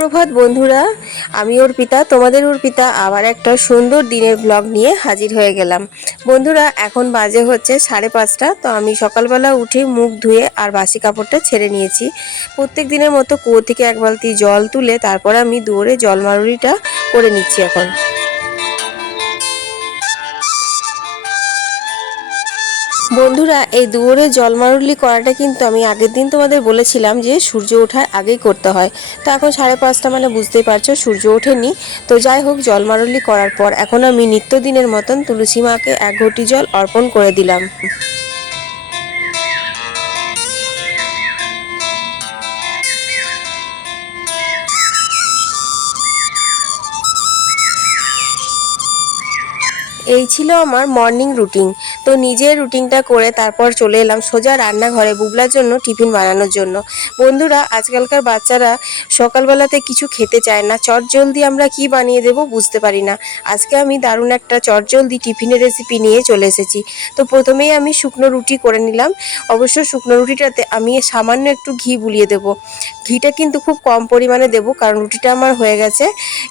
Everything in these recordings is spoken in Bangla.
সুপ্রভাত বন্ধুরা, আমি অর্পিতা, তোমাদের অর্পিতা আবার একটা সুন্দর দিনের ব্লগ নিয়ে হাজির হয়ে গেলাম। বন্ধুরা, এখন বাজে হচ্ছে 5:30। তো আমি সকালবেলা উঠে মুখ ধুয়ে আর বাসি কাপড়টা ছেড়ে নিয়েছি। প্রত্যেক দিনের মতো কুয়ো থেকে এক বালতি জল তুলে তারপর আমি দুয়ারে জলমারুড়িটা করে নিচ্ছি এখন। বন্ধুরা, এই দুয়ারে জলমারুলি করাটা কিন্তু আমি আগের দিন তোমাদের বলেছিলাম যে সূর্য ওঠার আগেই করতে হয়। তো এখন 5:30 মানে বুঝতেই পারছো সূর্য ওঠেনি। তো যাই হোক, জলমারুলি করার পর এখন আমি নিত্যদিনের মতন তুলসী মাকে 1 ঘটি জল অর্পণ করে দিলাম। এই ছিল আমার মর্নিং রুটিন। তো নিজের রুটিনটা করে তারপর চলে এলাম সোজা রান্নাঘরে বুবলার জন্য টিফিন বানানোর জন্য। বন্ধুরা, আজকালকার বাচ্চারা সকালবেলাতে কিছু খেতে চায় না, চটজলদি আমরা কি বানিয়ে দেব বুঝতে পারি না। আজকে আমি দারুণ একটা চটজলদি টিফিনের রেসিপি নিয়ে চলে এসেছি। তো প্রথমেই আমি শুকনো রুটি করে নিলাম। অবশ্য শুকনো রুটিটাতে আমি সামান্য একটু ঘি বুলিয়ে দেব। ঘিটা কিন্তু খুব কম পরিমাণে দেব, কারণ রুটিটা আমার হয়ে গেছে।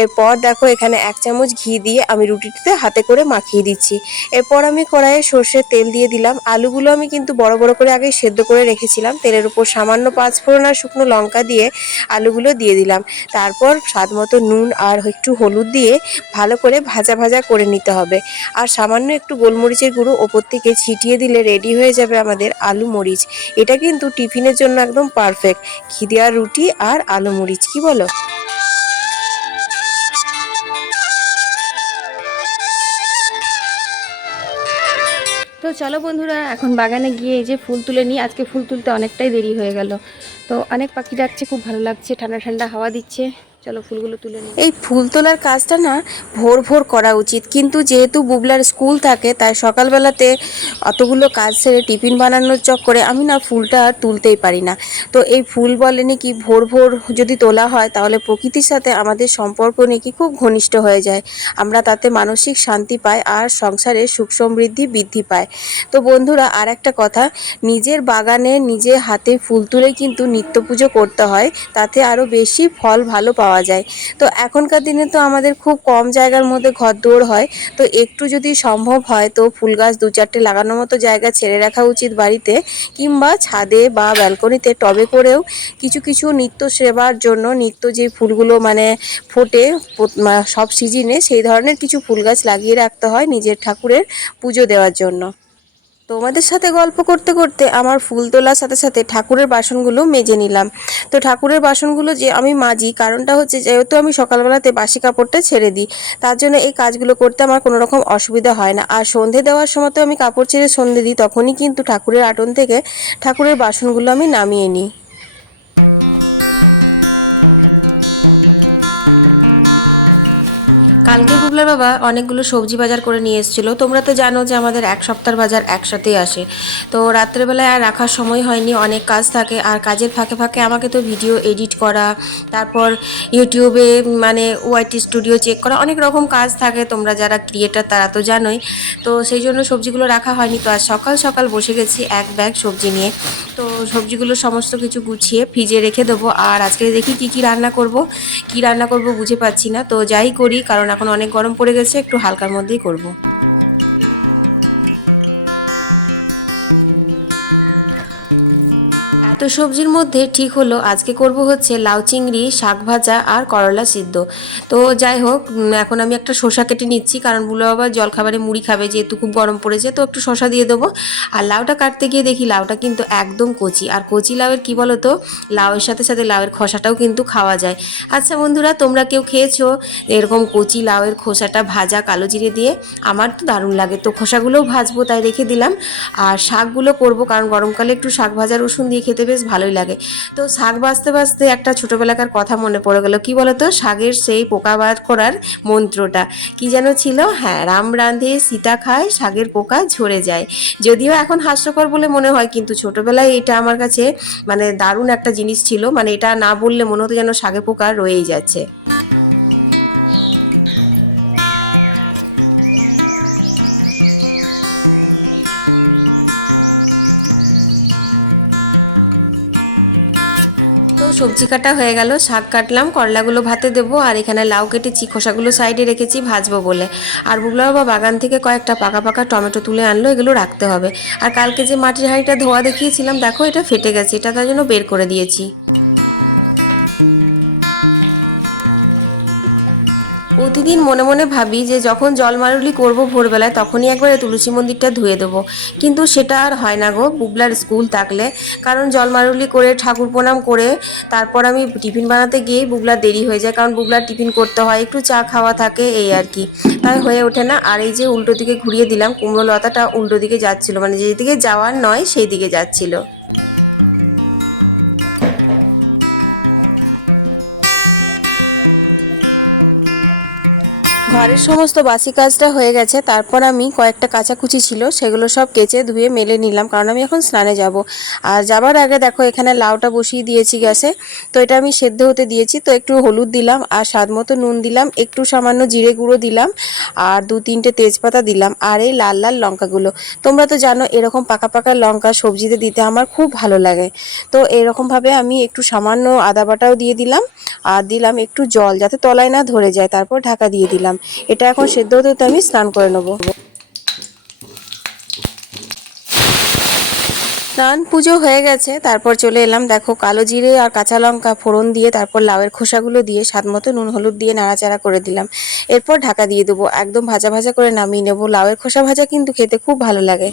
এরপর দেখো, এখানে 1 চামচ ঘি দিয়ে আমি রুটিটাতে হাতে করে মাখিয়ে দিচ্ছি। এরপর আমি কড়াইয়ে সর্ষের তেল দিয়ে দিলাম। আলুগুলো আমি কিন্তু বড় বড় করে আগে সেদ্ধ করে রেখেছিলাম। তেলের উপর সামান্য 5 ফোড়ন আর শুকনো লঙ্কা দিয়ে আলুগুলো দিয়ে দিলাম। তারপর স্বাদমতো নুন আর একটু হলুদ দিয়ে ভালো করে ভাজা ভাজা করে নিতে হবে। আর সামান্য একটু গোলমরিচের গুঁড়ো ওপর থেকে ছিটিয়ে দিলে রেডি হয়ে যাবে আমাদের আলু মরিচ। এটা কিন্তু টিফিনের জন্য একদম পারফেক্ট। ঘি দেওয়া রুটি আর আলু মরিচ, কি বলো? তো চলো বন্ধুরা, এখন বাগানে গিয়ে এই যে ফুল তুলে নিই। আজকে ফুল তুলতে অনেকটাই দেরি হয়ে গেল। তো অনেক পাখি ডাকছে, খুব ভালো লাগছে, ঠান্ডা ঠান্ডা হাওয়া দিচ্ছে। চলো ফুলগুলো তুলে নিই। এই ফুল তোলার কাজটা না ভোর ভোর করা উচিত, কিন্তু যেহেতু বুবলার স্কুল থাকে তাই সকালবেলাতে অতগুলো কাজ সেরে টিফিন বানানোর চক্করে আমি না ফুলটা আর তুলতেই পারি না। তো এই ফুল বলেনি কি ভোর ভোর যদি তোলা হয় তাহলে প্রকৃতির সাথে আমাদের সম্পর্ক নাকি খুব ঘনিষ্ঠ হয়ে যায়। আমরা তাতে মানসিক শান্তি পাই আর সংসারে সুখ সমৃদ্ধি বৃদ্ধি পায়। তো বন্ধুরা, আর একটা কথা, নিজের বাগানে নিজে হাতে ফুল তুলে কিন্তু নিত্য পুজো করতে হয়, তাতে আরও বেশি ফল ভালো পাওয়া যায়। তো এখনকার দিনে তো আমাদের খুব কম জায়গার মধ্যে ঘরদোর হয়। তো একটু যদি সম্ভব হয় তো ফুল গাছ 2-4টে লাগানোর মতো জায়গা ছেড়ে রাখা উচিত বাড়িতে, কিংবা ছাদে বা ব্যালকনিতে টবে করেও কিছু কিছু নিত্য সেবার জন্য, নিত্য যে ফুলগুলো মানে ফোটে সব সিজনে, সেই ধরনের কিছু ফুল গাছ লাগিয়ে রাখতে হয় নিজের ঠাকুরের পুজো দেওয়ার জন্য। তোমাদের সাথে গল্প করতে করতে আমার ফুল তোলার সাথে সাথে ঠাকুরের বাসনগুলো মেজে নিলাম। তো ঠাকুরের বাসনগুলো যে আমি মাজি, কারণটা হচ্ছে যেহেতু আমি সকালবেলাতে বাসি কাপড়টা ছেড়ে দিই, তার জন্য এই কাজগুলো করতে আমার কোনো রকম অসুবিধা হয় না। আর সন্ধে দেওয়ার সময় তো আমি কাপড় ছেড়ে সন্ধে দিই, তখনই কিন্তু ঠাকুরের আটন থেকে ঠাকুরের বাসনগুলো আমি নামিয়ে নিই। কালকে বুবলার বাবা অনেকগুলো সবজি বাজার করে নিয়ে এসেছিলো। তোমরা তো জানো যে আমাদের 1 সপ্তাহের বাজার একসাথেই আসে। তো রাত্রেবেলায় আর রাখার সময় হয়নি, অনেক কাজ থাকে। আর কাজের ফাঁকে ফাঁকে আমাকে তো ভিডিও এডিট করা, তারপর ইউটিউবে মানে ওয়াইটি স্টুডিও চেক করা, অনেক রকম কাজ থাকে। তোমরা যারা ক্রিয়েটার তারা তো জানোই। তো সেই জন্য সবজিগুলো রাখা হয়নি। তো আজ সকাল সকাল বসে গেছি 1 ব্যাগ সবজি নিয়ে। তো সবজিগুলো সমস্ত কিছু গুছিয়ে ফ্রিজে রেখে দেবো। আর আজকে দেখি কি রান্না করব বুঝে পাচ্ছি না। তো যাই করি, কারণ এখন অনেক গরম পড়ে গেছে, একটু হালকার মধ্যেই করব। তো সবজির মধ্যে ঠিক হলো আজকে করব হচ্ছে লাউ চিংড়ি, শাক ভাজা আর করলা সিদ্ধ। তো যাই হোক, এখন আমি একটা শসা কেটে নিচ্ছি, কারণ বুলো বাবা জলখাবারে মুড়ি খাবে, যেহেতু খুব গরম পড়েছে। তো একটু শসা দিয়ে দেবো। আর লাউটা কাটতে গিয়ে দেখি লাউটা কিন্তু একদম কচি। আর কচি লাউয়ের কী বলো তো, লাউয়ের সাথে সাথে লাউয়ের খোসাটাও কিন্তু খাওয়া যায়। আচ্ছা বন্ধুরা, তোমরা কেউ খেয়েছো এরকম কচি লাউয়ের খোসাটা ভাজা কালো জিরে দিয়ে? আমার তো দারুণ লাগে। তো খোসাগুলোও ভাজবো, তাই রেখে দিলাম। আর শাকগুলো করবো, কারণ গরমকালে একটু শাক ভাজা রসুন দিয়ে খেতে বেশ ভালোই লাগে। তো শাক বাছতে বাছতে একটা ছোটোবেলাকার কথা মনে পড়ে গেল। কি বলতো, শাকের সেই পোকা বার করার মন্ত্রটা কি যেন ছিল? হ্যাঁ, রাম রাঁধে সীতা খায়, শাকের পোকা ঝরে যায়। যদিও এখন হাস্যকর বলে মনে হয়, কিন্তু ছোটোবেলায় এটা আমার কাছে মানে দারুণ একটা জিনিস ছিল। মানে এটা না বললে মনে হতো যেন শাকে পোকা রয়েই যাচ্ছে। তো সবজি কাটা হয়ে গেল, শাক কাটলাম, করলাগুলো ভাতে দেবো, আর এখানে লাউ কেটেছি, খোসাগুলো সাইডে রেখেছি ভাজবো বলে। আর বুগলা বাবা বাগান থেকে কয়েকটা পাকা পাকা টমেটো তুলে আনলো, এগুলো রাখতে হবে। আর কালকে যে মাটির হাঁড়িটা ধোয়া দেখিয়েছিলাম, দেখো এটা ফেটে গেছে, এটা তার জন্য বের করে দিয়েছি। প্রতিদিন মনে মনে ভাবি যে যখন জলমারুলি করবো ভোরবেলায় তখনই একবারে তুলসী মন্দিরটা ধুয়ে দেবো, কিন্তু সেটা আর হয় না গো বুবলার স্কুল থাকলে। কারণ জলমারুলি করে ঠাকুর প্রণাম করে তারপর আমি টিফিন বানাতে গিয়েই বুবলার দেরি হয়ে যায়, কারণ বুবলার টিফিন করতে হয়, একটু চা খাওয়া থাকে, এই আর কি, তাই হয়ে ওঠে না। আর এই যে উল্টো দিকে ঘুরিয়ে দিলাম, কুমড়ো লতাটা উল্টো দিকে যাচ্ছিলো, মানে যেদিকে যাওয়ার নয় সেই দিকে যাচ্ছিল। ঘরের সমস্ত বাসি কাজটা হয়ে গেছে, তারপর আমি কয়েকটা কাচাকুচি ছিল সেগুলো সব কেচে ধুয়ে মেলে নিলাম, কারণ আমি এখন স্নানে যাব। আর যাবার আগে দেখো এখানে লাউটা বসিয়ে দিয়েছি গ্যাসে, তো এটা আমি সেদ্ধ হতে দিয়েছি। তো একটু হলুদ দিলাম, আর স্বাদ মতো নুন দিলাম, একটু সামান্য জিরে গুঁড়ো দিলাম, আর 2-3টে তেজপাতা দিলাম, আর এই লাল লাল লঙ্কাগুলো। তোমরা তো জানো এরকম পাকা পাকা লঙ্কা সবজিতে দিতে আমার খুব ভালো লাগে। তো এরকমভাবে আমি একটু সামান্য আদা বাটাও দিয়ে দিলাম, আর দিলাম একটু জল যাতে তলায় না ধরে যায়, তারপর ঢাকা দিয়ে দিলাম। এটা এখন সেদ্ধ হতে হতে আমি স্নান করে নেবো। স্নান পুজো হয়ে গেছে, তারপর চলে এলাম, দেখো কালো জিরে আর কাঁচা লঙ্কা ফোড়ন দিয়ে তারপর লাউয়ের খোসাগুলো দিয়ে স্বাদ মতো নুন হলুদ দিয়ে নাড়াচাড়া করে দিলাম। এরপর ঢাকা দিয়ে দেবো, একদম ভাজা ভাজা করে নামিয়ে নেবো। লাউয়ের খোসা ভাজা কিন্তু খেতে খুব ভালো লাগে।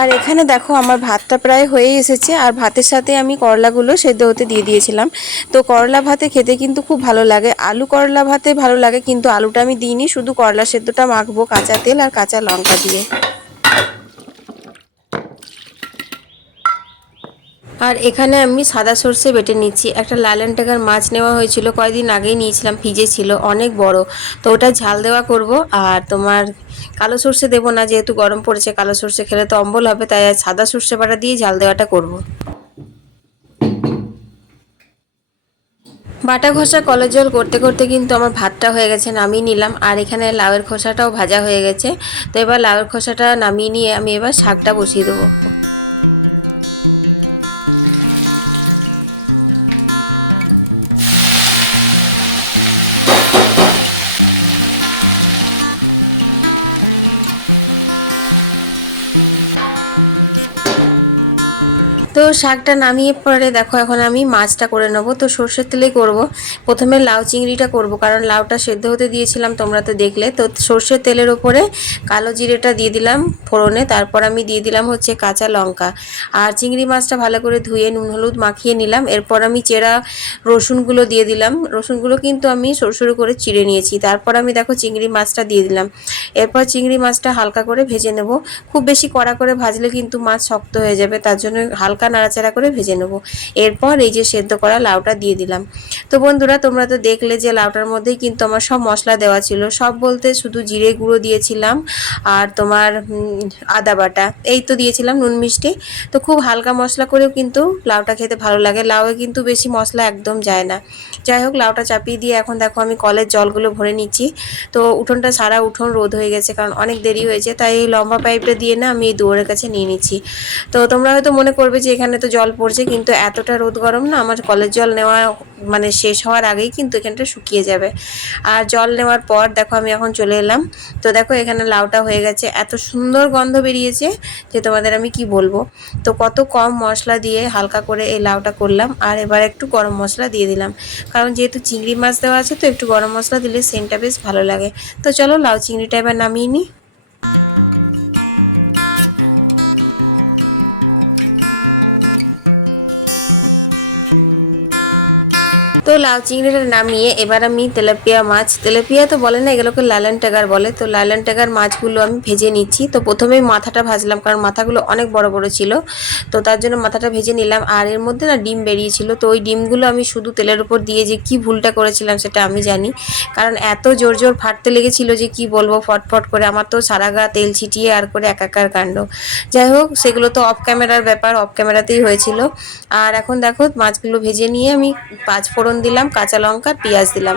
আর এখানে দেখো আমার ভাতটা প্রায় হয়ে এসেছে, আর ভাতের সাথে আমি করলাগুলো সেদ্ধ হতে দিয়ে দিয়েছিলাম। তো করলা ভাতে খেতে কিন্তু খুব ভালো লাগে, আলু করলা ভাতে ভালো লাগে, কিন্তু আলুটা আমি দিইনি, শুধু করলা সেদ্ধটা মাখবো কাঁচা তেল আর কাঁচা লঙ্কা দিয়ে। আর এখানে আমি সাদা সর্ষে বেটে নিচ্ছি। একটা লালন টাকার মাছ নেওয়া হয়েছিল, কয়েকদিন আগেই নিয়েছিলাম, ফ্রিজে ছিল, অনেক বড়। তো ওটা ঝাল দেওয়া করব। আর তোমার কালো সর্ষে দেবো না, যেহেতু গরম পড়েছে, কালো সর্ষে খেলে তো অম্বল হবে, তাই আজ সাদা সর্ষে বাটা দিয়ে ঝাল দেওয়াটা করব। বাটা ঘষা কলের জল করতে করতে কিন্তু আমার ভাতটা হয়ে গেছে, নামিয়ে নিলাম। আর এখানে লাউয়ের খোসাটাও ভাজা হয়ে গেছে। তো এবার লাউয়ের খোসাটা নামিয়ে নিয়ে আমি এবার শাকটা বসিয়ে দেবো। তো শাকটা নামিয়ে পরে দেখো এখন আমি মাছটা করে নেবো। তো সর্ষের তেলেই করব। প্রথমে লাউ চিংড়িটা করব, কারণ লাউটা সেদ্ধ হতে দিয়েছিলাম, তোমরা তো দেখলে। তো সর্ষের তেলের ওপরে কালো জিরেটা দিয়ে দিলাম ফোড়নে, তারপর আমি দিয়ে দিলাম হচ্ছে কাঁচা লঙ্কা। আর চিংড়ি মাছটা ভালো করে ধুয়ে নুন হলুদ মাখিয়ে নিলাম। এরপর আমি চেরা রসুনগুলো দিয়ে দিলাম। রসুনগুলো কিন্তু আমি সরু সরু করে চিড়ে নিয়েছি। তারপর আমি দেখো চিংড়ি মাছটা দিয়ে দিলাম। এরপর চিংড়ি মাছটা হালকা করে ভেজে নেব। খুব বেশি কড়া করে ভাজলে কিন্তু মাছ শক্ত হয়ে যাবে, তার জন্য হালকা নাড়াচাড়া করে ভেজে নেব। এরপর এই যে সেদ্ধ করা লাউটা দিয়ে দিলাম। তো বন্ধুরা তোমরা তো দেখলে যে লাউটার মধ্যেই কিন্তু আমার সব মশলা দেওয়া ছিল, সব বলতে শুধু জিরে গুঁড়ো দিয়েছিলাম আর তোমার আদা বাটা, এই তো দিয়েছিলাম, নুন মিষ্টি। তো খুব হালকা মশলা করেও কিন্তু লাউটা খেতে ভালো লাগে, লাউয়ে কিন্তু বেশি মশলা একদম যায় না। যাই হোক, লাউটা চাপিয়ে দিয়ে এখন দেখো আমি কলের জলগুলো ভরে নিচ্ছি। তো উঠোনটা সারা উঠোন রোদ হয়ে গেছে, কারণ অনেক দেরি হয়েছে, তাই এই লম্বা পাইপটা দিয়ে না আমি এই দুয়ারের কাছে নিয়ে নিচ্ছি। তো তোমরা হয়তো মনে করবে যে এখানে তো জল পড়ছে, কিন্তু এতটা রোদ গরম না, আমার কলের জল নেওয়া মানে শেষ হওয়ার আগেই কিন্তু এখানটা শুকিয়ে যাবে। আর জল নেওয়ার পর দেখো আমি এখন চলে এলাম। তো দেখো এখানে লাউটা হয়ে গেছে, এত সুন্দর গন্ধ বেরিয়েছে যে তোমাদের আমি কি বলবো। তো কত কম মশলা দিয়ে হালকা করে এই লাউটা করলাম। আর এবার একটু গরম মশলা দিয়ে দিলাম, কারণ যেহেতু চিংড়ি মাছ দেওয়া আছে, তো একটু গরম মশলা দিলে সেন্টটা বেশ ভালো লাগে। তো চলো লাউ চিংড়িটা এবার নামিয়ে নিই। তো লাউ চিংড়িটা নামিয়ে এবার আমি তেলাপিয়া মাছ, তেলাপিয়া তো বলে না, এগুলোকে লালন টাগার বলে, তো লালন টাগার মাছগুলো আমি ভেজে নিচ্ছি। তো প্রথমেই মাথাটা ভাজলাম, কারণ মাথাগুলো অনেক বড় বড় ছিল, তো তার জন্য মাথাটা ভেজে নিলাম। আর এর মধ্যে না ডিম বেরিয়েছিল, তো ওই ডিমগুলো আমি শুধু তেলের উপর দিয়ে যে কি ভুলটা করেছিলাম সেটা আমি জানি, কারণ এত জোর জোর ফাটতে লেগেছিল যে কি বলবো, ফটফট করে আমার তো সারা গা তেল ছিটিয়ে আর করে একাকার কাণ্ড। যাই হোক, সেগুলো তো অফ ক্যামেরার ব্যাপার, অফ ক্যামেরাতেই হয়েছিল। আর এখন দেখো মাছগুলো ভেজে নিয়ে আমি 5 ফোড়ন দিলাম, কাঁচা লঙ্কা, পেঁয়াজ দিলাম।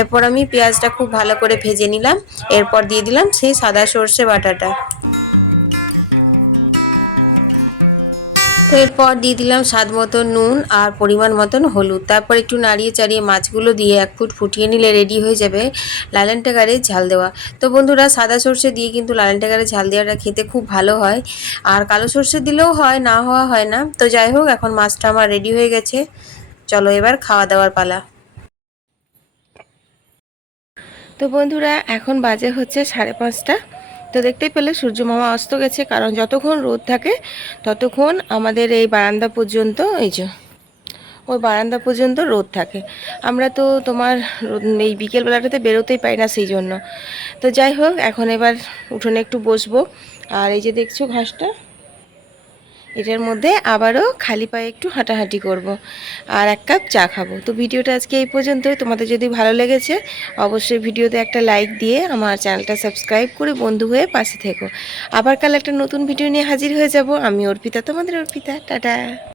এরপর আমি পেঁয়াজটা খুব ভালো করে ভেজে নিলাম। এরপর দিয়ে দিলাম সেই সাদা সর্ষে বাটাটা। তো এরপর দিয়ে দিলাম স্বাদ মতো নুন আর পরিমাণ মতন হলুদ। তারপর একটু নাড়িয়ে চাড়িয়ে মাছগুলো দিয়ে 1 ফুট ফুটিয়ে নিলে রেডি হয়ে যাবে লালন টাকারের ঝাল দেওয়া। তো বন্ধুরা, সাদা সর্ষে দিয়ে কিন্তু লালন টাকারের ঝাল দেওয়াটা খেতে খুব ভালো হয়, আর কালো সর্ষে দিলেও হয়, না হওয়া হয় না। তো যাই হোক, এখন মাছটা আমার রেডি হয়ে গেছে। চলো এবার খাওয়া দাওয়ার পালা। তো বন্ধুরা, এখন বাজে হচ্ছে 5:30। তো দেখতেই পেলে সূর্য মামা অস্ত গেছে, কারণ যতক্ষণ রোদ থাকে ততক্ষণ আমাদের এই বারান্দা পর্যন্ত, এই যে ওই বারান্দা পর্যন্ত রোদ থাকে। আমরা তো তোমার এই বিকেলবেলাটাতে বেরোতেই পাই না, সেই জন্য। তো যাই হোক, এখন এবার উঠোনে একটু বসবো। আর এই যে দেখছো ঘাসটা, এটার মধ্যে আবারও খালি পায়ে একটু হাঁটাহাঁটি করব, আর 1 কাপ চা খাবো। তো ভিডিওটা আজকে এই পর্যন্তই। তোমাদের যদি ভালো লেগেছে অবশ্যই ভিডিওতে একটা লাইক দিয়ে আমার চ্যানেলটা সাবস্ক্রাইব করে বন্ধু হয়ে পাশে থেকো। আবার কাল একটা নতুন ভিডিও নিয়ে হাজির হয়ে যাব। আমি অর্পিতা, তোমাদের অর্পিতা। টাটা।